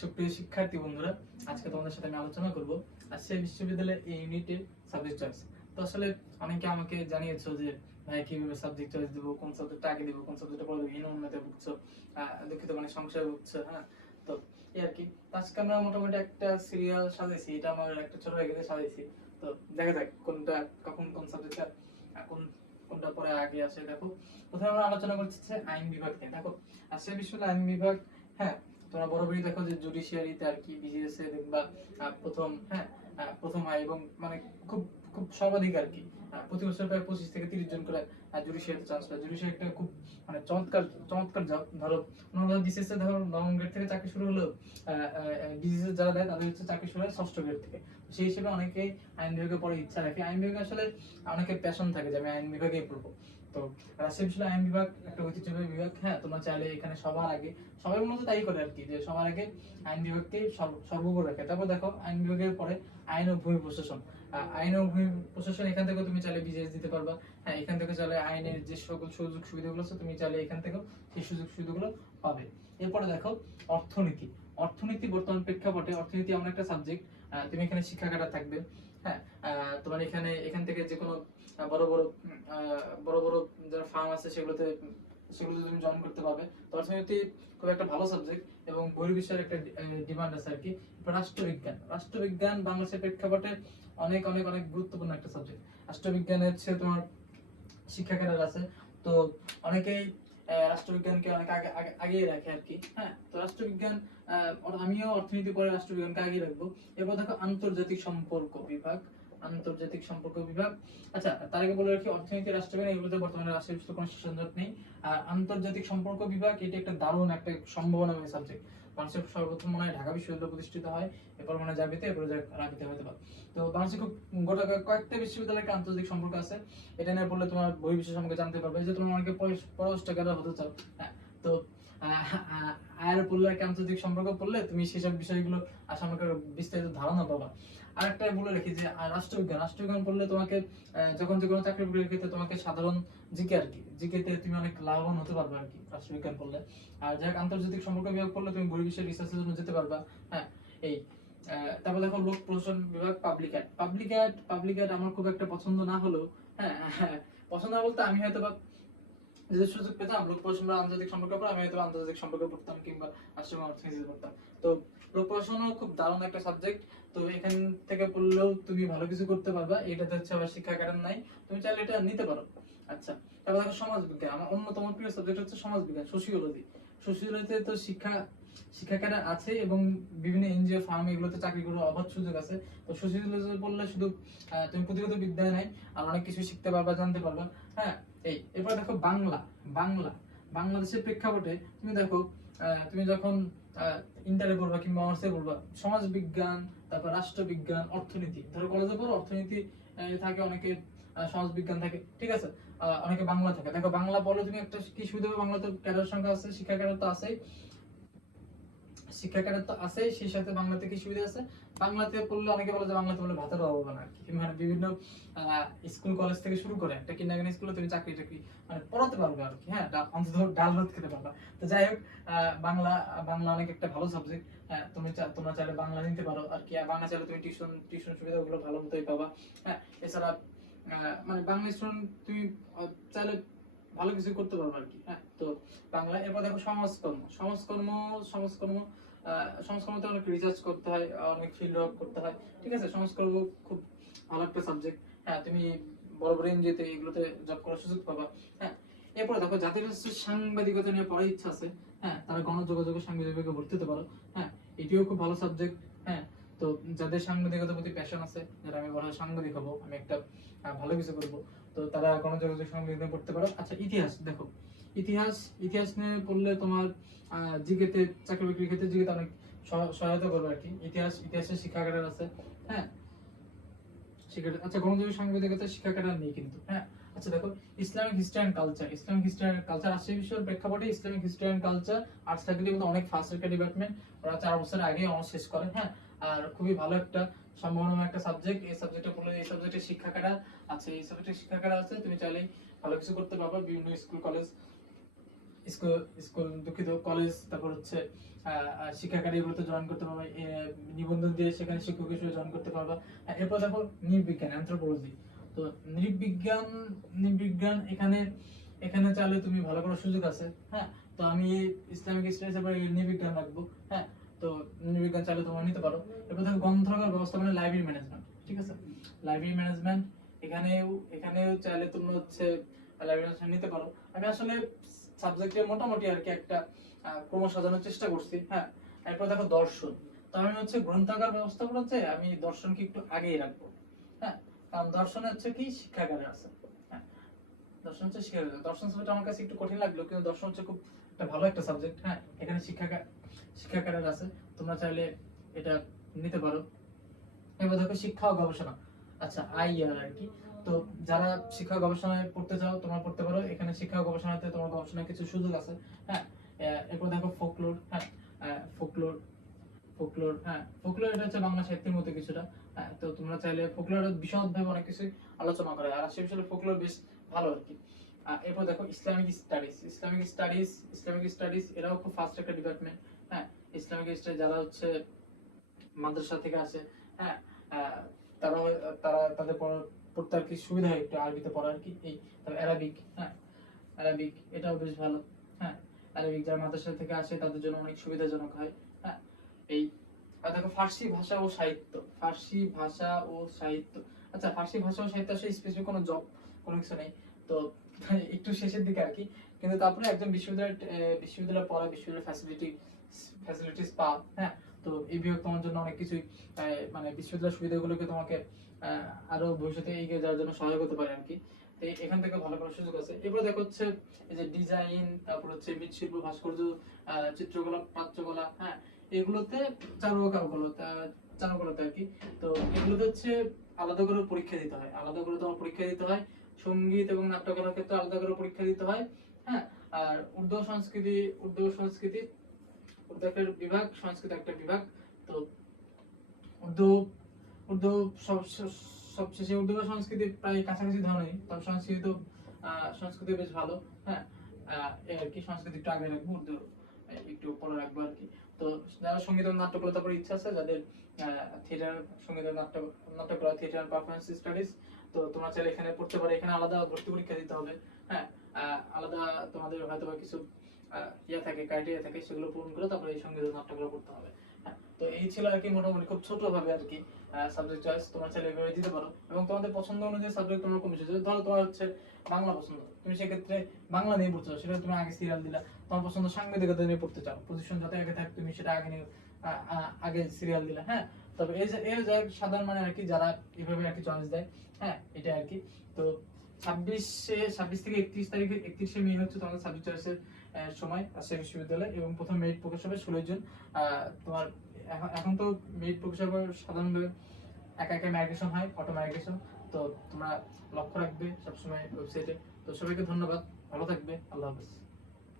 সুপ্রিয় শিক্ষার্থী বন্ধুরা, আজকে তোমাদের সাথে আমি আলোচনা করব রাজশাহী বিশ্ববিদ্যালয়ের এই ইউনিটের সাবজেক্ট চয়েস। তো আসলে অনেকে আমাকে জানিয়েছো যে ভাই কিভাবে সাবজেক্ট চয়েস দিব, কোন সাবজেক্টটা আগে দিব, কোন সাবজেক্টটা পরে দিব, এই উন্নতে ভুগছো, দুঃখিত মানে সংশয়ে ভুগছো। হ্যাঁ, তো এই আর কি। আজকে আমরা মোটামুটি একটা সিরিয়াল সাজাইছি, এটা আমার একটা ছোট ভাইকে সাজাইছি। তো দেখা যাক কোনটা কখন কোন সাবজেক্টটা কোন কোনটা পরে আগে আসে। দেখো, প্রথমে আমরা আলোচনা করছি আইন বিভাগ নিয়ে। দেখো, রাজশাহী বিশ্ববিদ্যালয় আইন বিভাগ, হ্যাঁ, তোমরা বরাবরই দেখো যে জুডিশিয়ারিতে আর কি বিজিএস এ দেখবা প্রথম, হ্যাঁ, প্রথম হয় এবং মানে খুব খুব সর্বাধিক আর কি প্রতি বছর প্রায় 25 থেকে 30 জন করে জুডিশিয়ারিতে চান্স পায়। জুডিশিয়ারি একটা খুব মানে চমৎকার চমৎকার জব। ধরো বিসিএস এ ধরো নবম গ্রেড থেকে চাকরি শুরু হলো, বিসিএস যারা দেয় তাদের হচ্ছে চাকরি শুরু হয় ষষ্ঠ গ্রেড থেকে। সেই হিসেবে অনেকেই আইন বিভাগে পড়ার ইচ্ছা রাখে। আইন বিভাগে আসলে অনেকের প্যাশন থাকে যে আমি আইন বিভাগেই পড়বো। তো রাজশাহী বিশ্ববিদ্যালয় আইন বিভাগ একটা ঐতিহ্যবাহী বিভাগ। হ্যাঁ, তোমরা চাইলে এখানে সবার আগে, সবাই মূলত তাই করে আর কি, যে সবার আগে আইন বিভাগকে সর্বোপরি রাখে। তারপর দেখো আইন বিভাগের পরে আইন ও ভূমি প্রশাসন। আইন ও ভূমি প্রশাসন, এখান থেকে তুমি চাইলে বিজেএস দিতে পারবা। হ্যাঁ, এখান থেকে চাইলে আইনের যে সকল সুযোগ সুবিধাগুলো আছে তুমি চাইলে এখান থেকেও সেই সুযোগ সুবিধাগুলো পাবে। এরপরে দেখো অর্থনীতি। অর্থনীতি বর্তমান প্রেক্ষাপটে অর্থনীতি এমন একটা সাবজেক্ট, তুমি এখানে শিক্ষা কাটা থাকবে। হ্যাঁ, তোমার এখান থেকে যে কোনো বড় বড় বড় বড় যারা ফার্ম আছে সেগুলোতে তুমি জয়েন করতে পারবে। তো অর্থনীতি খুব একটা ভালো সাবজেক্ট এবং বহির্বিশ্বের একটা ডিমান্ড আছে আর কি। রাষ্ট্রবিজ্ঞান। রাষ্ট্রবিজ্ঞান বাংলাদেশের প্রেক্ষাপটে অনেক অনেক অনেক গুরুত্বপূর্ণ একটা সাবজেক্ট। রাষ্ট্রবিজ্ঞানের হচ্ছে তোমার শিক্ষা ক্যাডার আছে। তো অনেকেই রাষ্ট্রবিজ্ঞানকে অনেক আগে আগিয়ে রাখে আর কি। হ্যাঁ, তো রাষ্ট্রবিজ্ঞান, আমিও অর্থনীতি পরে রাষ্ট্রবিজ্ঞানকে আগিয়ে রাখবো। এরপর দেখো আন্তর্জাতিক সম্পর্ক বিভাগ। আন্তর্জাতিক সম্পর্ক বিভাগ, আচ্ছা তার আগে বলে রাখি অর্থনীতি রাষ্ট্রবিজ্ঞান এগুলোতে বর্তমানে রাষ্ট্রের কোনো সেশনজট নেই। আর আন্তর্জাতিক সম্পর্ক বিভাগ এটা একটা দারুণ একটা সম্ভাবনাময় সাবজেক্ট। বাংলাদেশের সর্বপ্রথম মনে হয় ঢাকা বিশ্ববিদ্যালয় প্রতিষ্ঠিত হয়, এরপর মনে হয় যাবিতে, এরপরে রাবিতে হতে পারে। তো বাংলাদেশে খুব গোটা কয়েকটা বিশ্ববিদ্যালয়ের আন্তর্জাতিক সম্পর্ক আছে। এটা নিয়ে পড়লে তোমার বহির্বিশ্ব সম্পর্কে জানতে পারবে। যে তোমার অনেকে পররাষ্ট্র ক্যাডার হতে চাও, হ্যাঁ, তো আয়ের পড়লে একটা আন্তর্জাতিক সম্পর্ক পড়লে তুমি সেসব বিষয়গুলো সম্পর্কে বিস্তারিত ধারণা পাবা। আরেকটা বলে রাখি যে রাষ্ট্রবিজ্ঞান পড়লে তোমাকে যখন যে কোনো চাকরি বাকরির ক্ষেত্রে তোমাকে সাধারণ জিকে আর কি, জিকেতে তুমি অনেক লাভবান হতে পারবে আর কি রাষ্ট্রবিজ্ঞান পড়লে। আর যাই হোক, আন্তর্জাতিক সম্পর্ক বিভাগ পড়লে তুমি বহির্বিশ্বের রিসার্চের জন্য যেতে পারবা। হ্যাঁ, এই তারপর দেখো লোক প্রশাসন বিভাগ। পাবলিক অ্যাড আমার খুব একটা পছন্দ না হলেও, হ্যাঁ, পছন্দ না বলতে আমি হয়তো বা যদি সুযোগ পেতাম লোক প্রশাসন বা আন্তর্জাতিক সম্পর্ক পড়ে, আমি হয়তো আন্তর্জাতিক সম্পর্ক পড়তাম কিংবা রাষ্ট্রীয় অর্থনীতি পড়তাম। তো লোক প্রশাসনও খুব দারুণ একটা সাবজেক্ট। তো এখান থেকে পড়লেও তুমি ভালো কিছু করতে পারবা। এটাতে হচ্ছে আবার শিক্ষা কাটার নাই, তুমি চাইলে এটা নিতে পারো। আচ্ছা, তারপর দেখো সমাজ বিজ্ঞান। আমার অন্যতম প্রিয় সাবজেক্ট হচ্ছে সমাজ বিজ্ঞান, সোশিওলজি। সোশিওলজিতে তো শিক্ষা ক্যাডার আছে এবং বিভিন্ন এনজিও ফার্ম এগুলোতে চাকরি করার অবাধ সুযোগ আছে। তো সোশিওলজি পড়লে শুধু তুমি পুঁথিগত বিদ্যায় নাই, আর অনেক কিছু শিখতে পারবা, জানতে পারবা। হ্যাঁ, এরপর দেখো বাংলা। বাংলাদেশের প্রেক্ষাপটে তুমি দেখো, তুমি যখন ইন্টারে পড়বা কিংবা অনার্সে পড়বা, সমাজ বিজ্ঞান, তারপর রাষ্ট্রবিজ্ঞান, অর্থনীতি, ধরো কলেজে পড়ো অর্থনীতি থাকে, অনেকে সমাজ বিজ্ঞান থাকে, ঠিক আছে, অনেকে বাংলা থাকে। দেখো বাংলা পড়লে তুমি একটা কি সুবিধা হবে, বাংলাতে ক্যাডার সংখ্যা আছে, শিক্ষা ক্যাডার তো আছেই, সেই সাথে বাংলাতে কি সুবিধা আছে, বাংলাতে পড়লে অনেকে বলে যে বাংলাতে পড়লে ভাতের অভাব হবে না আর কি। মানে বিভিন্ন স্কুল কলেজ থেকে শুরু করে একটা কিন্ডারগার্টেন স্কুলে তুমি চাকরি মানে পড়াতে পারবে আর কি। হ্যাঁ, অন্তত ডাল ভাত খেতে পারবা। তো যাই হোক, বাংলা বাংলা অনেক একটা ভালো সাবজেক্ট। হ্যাঁ, তোমরা চাইলে বাংলা নিতে পারো আর কি। বাংলা চাইলে তুমি টিউশন সুবিধাগুলো ভালো মতোই পাবা। হ্যাঁ, এছাড়া মানে বাংলা স্টুডেন্ট তুমি চাইলে ভালো কিছু করতে পারবো আর কি। হ্যাঁ, তো বাংলা। এরপর দেখো সমাজকর্ম। সমাজকর্মতে অনেক রিসার্চ করতে হয়, অনেক ফিল্ড ওয়ার্ক করতে হয়, ঠিক আছে। সমাজকর্ম খুব ভালো একটা সাবজেক্ট। হ্যাঁ, তুমি বড় বড় এনজিওতে এগুলোতে জব করার সুযোগ পাবা। হ্যাঁ, এরপরে দেখো জাতীয় রাষ্ট্রের সাংবাদিকতা নিয়ে পড়ার ইচ্ছা আছে, হ্যাঁ, তারা গণযোগাযোগের সাংবাদিকতায় ভর্তি হতে পারো। হ্যাঁ, এটিও খুব ভালো সাবজেক্ট। হ্যাঁ, তো যাদের সাংবাদিকতার প্রতি প্যাশন আছে, যারা আমি বড় সাংবাদিক হবো, আমি একটা ভালো কিছু করবো, তো তারা গণযোগাযোগ সাংবাদিকতা পড়তে পারো। আচ্ছা, ইতিহাস দেখো, ইতিহাস নিয়ে পড়লে তোমার জিকেতে চাকরি বাকরির ক্ষেত্রে জিকেতে অনেক সহায়তা করবে আর কি। ইতিহাসের শিক্ষা ক্যাডার আছে। হ্যাঁ, আচ্ছা, গণযোগাযোগ সাংবাদিকতা শিক্ষা ক্যাডার নেই কিন্তু। হ্যাঁ, আচ্ছা দেখো Islamic history and culture Rajshahi বিশ্ববিদ্যালয়ের প্রেক্ষাপটে Islamic history and culture arts faculty কিন্তু অনেক ফার্স্ট একটা ডিপার্টমেন্ট, ওরা 4 বছর আগে অনার্স শেষ করে। হ্যাঁ, আর খুবই ভালো একটা সম্ভাবনাময় একটা সাবজেক্ট। এই সাবজেক্টে পড়লে এই সাবজেক্টের শিক্ষা ক্যাডার আছে, তুমি চাইলেই ভালো কিছু করতে পারবে বিভিন্ন স্কুল কলেজ স্কুল স্কুল দুঃখিত কলেজ, তারপর হচ্ছে শিক্ষাকারী এগুলোতে জয়েন করতে পারবা, নিবন্ধন দিয়ে সেখানে শিক্ষক হিসেবে জয়েন করতে পারবা। এরপর দেখো নৃবিজ্ঞান, অ্যানথ্রোপোলজি। তো নৃবিজ্ঞান, নৃবিজ্ঞান এখানে এখানে চাইলে তুমি ভালো করার সুযোগ আছে। হ্যাঁ, তো আমি ইসলামিক স্টাডিজ এবার নৃবিজ্ঞান রাখবো। হ্যাঁ, তো নৃবিজ্ঞান চাইলে তোমরা নিতে পারো। এরপর দেখো গ্রন্থাগার ব্যবস্থাপনা, লাইব্রেরি ম্যানেজমেন্ট। ঠিক আছে, লাইব্রেরি ম্যানেজমেন্ট এখানেও এখানেও চাইলে তোমরা হচ্ছে লাইব্রেরি ম্যানেজমেন্ট নিতে পারো। আমি আসলে সাবজেক্টে মোটামুটি আর কি একটা ক্রম সাজানোর চেষ্টা করছি। হ্যাঁ, এরপর দেখো দর্শন। তো আমি হচ্ছে গ্রন্থাগার ব্যবস্থাপনা হচ্ছে আমি দর্শনকে একটু আগেই রাখবো। হ্যাঁ, কারণ দর্শন হচ্ছে কি শিক্ষাগারে আছে। হ্যাঁ, দর্শন হচ্ছে শিক্ষাগারে। দর্শন সাবজেক্ট আমার কাছে একটু কঠিন লাগলো, কিন্তু দর্শন হচ্ছে খুব একটা ভালো একটা সাবজেক্ট। হ্যাঁ, এখানে শিক্ষাগার আছে, তোমরা চাইলে এটা নিতে পারো। এবার দেখো শিক্ষা ও গবেষণা, আচ্ছা আইআর আর কি। তো যারা শিক্ষা গবেষণায় পড়তে চাও তোমরা পড়তে পারো, এখানে শিক্ষা গবেষণাতে তোমার গবেষণার কিছু সুযোগ আছে। হ্যাঁ, এরপর দেখো ফোকলোর। হ্যাঁ, ফোকলোর, হ্যাঁ ফোকলোর এটা হচ্ছে বাংলা সাহিত্যের মতো কিছুটা। হ্যাঁ, তো তোমরা চাইলে ফোকলোরের বিশদভাবে অনেক কিছু আলোচনা করে, আর সেই বিষয়ে ফোকলোর বেশ ভালো আর কি। এরপর দেখো ইসলামিক স্টাডিজ। ইসলামিক স্টাডিজ এরাও খুব ফাস্ট একটা ডিপার্টমেন্ট। হ্যাঁ, ইসলামিক স্টাডিজ যারা হচ্ছে মাদ্রাসা থেকে আসে। হ্যাঁ, তারা তারা তাদের পড়তে আর কি সুবিধা হয়, একটু আরবিতে পড়া আর কি। এই তারপর অ্যারাবিক। হ্যাঁ, অ্যারাবিক এটাও বেশ ভালো। হ্যাঁ, অ্যারাবিক যারা মাদ্রাসা থেকে আসে তাদের জন্য অনেক সুবিধাজনক হয়। হ্যাঁ, এই আর দেখো ফার্সি ভাষা ও সাহিত্য। ফার্সি ভাষা ও সাহিত্য, আচ্ছা ফার্সি ভাষা ও সাহিত্য আসলে স্পেসিফিক কোনো জব কোনো কিছু নেই, তো একটু শেষের দিকে আর কি। কিন্তু তারপরে একজন বিশ্ববিদ্যালয় পড়া, বিশ্ববিদ্যালয় ফ্যাসিলিটিস পাওয়া। হ্যাঁ, তো এই বিভাগ তোমার জন্য অনেক কিছুই মানে বিশ্ববিদ্যালয়ের সুবিধাগুলোকে তোমাকে আরো ভবিষ্যতে এগিয়ে যাওয়ার জন্য সহায়ক হতে পারে আর কি। তো এখান থেকে ভালো করার সুযোগ আছে। এরপর দেখো হচ্ছে এই যে ডিজাইন, তারপর হচ্ছে মৃৎশিল্প, ভাস্কর্য, চিত্রকলা, প্রাচ্যকলা। হ্যাঁ, এগুলোতে চারুকলাতে আর কি। তো এগুলোতে হচ্ছে আলাদা করে পরীক্ষা দিতে হয়, আলাদা করে তোমার পরীক্ষা দিতে হয়। সঙ্গীত এবং নাট্যকলার ক্ষেত্রে আলাদা করে পরীক্ষা দিতে হয়। হ্যাঁ, আর উর্দু একটা বিভাগ, সংস্কৃত একটা বিভাগ। তো উর্দু উর্দু সবশেষে উর্দু বা সংস্কৃতি প্রায় কাছাকাছি ধরনের, তবে সংস্কৃত বেশ ভালো। হ্যাঁ, এই আর কি সংস্কৃতি একটু আগে রাখবো, উর্দু একটু পরে রাখবো আর কি। তো যারা সঙ্গীত ও নাট্যকলা তারপর ইচ্ছা আছে, যাদের থিয়েটার, সঙ্গীত ও নাট্যকলা, থিয়েটার পারফরমেন্স স্টাডিজ, তো তোমরা চাইলে এখানে পড়তে পারো। এখানে আলাদা ভর্তি পরীক্ষা দিতে হবে। হ্যাঁ, আলাদা তোমাদের হয়তো বা কিছু ক্রাইটেরিয়া থাকে, সেগুলো পূরণ করে তারপরে এই সঙ্গীত ও নাট্যকলা পড়তে হবে। হ্যাঁ, তো এই ছিল আর কি মোটামুটি খুব ছোট ভাবে আর কি সাবজেক্ট চয়েস। তোমরা চাইলে এভাবে দিতে পারো, এবং তোমাদের পছন্দ অনুযায়ী সাবজেক্ট তোমরা কম বেশি, ধরো তোমার হচ্ছে বাংলা পছন্দ, তুমি সেক্ষেত্রে বাংলা নিয়ে পড়তে চাও, সেটা তুমি আগে সিরিয়াল দিলা। তোমার পছন্দ সাংবাদিকতা নিয়ে পড়তে চাও, পজিশন যাতে আগে থাকে তুমি সেটা আগে নিয়ে আগে সিরিয়াল দিলা। হ্যাঁ, তবে এই যে সাধারণ মানে আর কি যারা এইভাবে আর কি চয়েস দেয়। হ্যাঁ, এটা আর কি। তো 26 থেকে 31 মে হচ্ছে তোমাদের সাবজেক্ট চয়েসের সময় রাজশাহী বিশ্ববিদ্যালয়, এবং প্রথম মেরিট প্রকাশ হবে 16 জুন। তোমার এখন তো মেরিট প্রকাশ হবে সাধারণভাবে একা একা মাইগ্রেশন হয়, অটো মাইগ্রেশন। তো তোমরা লক্ষ্য রাখবে সবসময় ওয়েবসাইটে। তো সবাইকে ধন্যবাদ, ভালো থাকবে, আল্লাহ হাফেজ।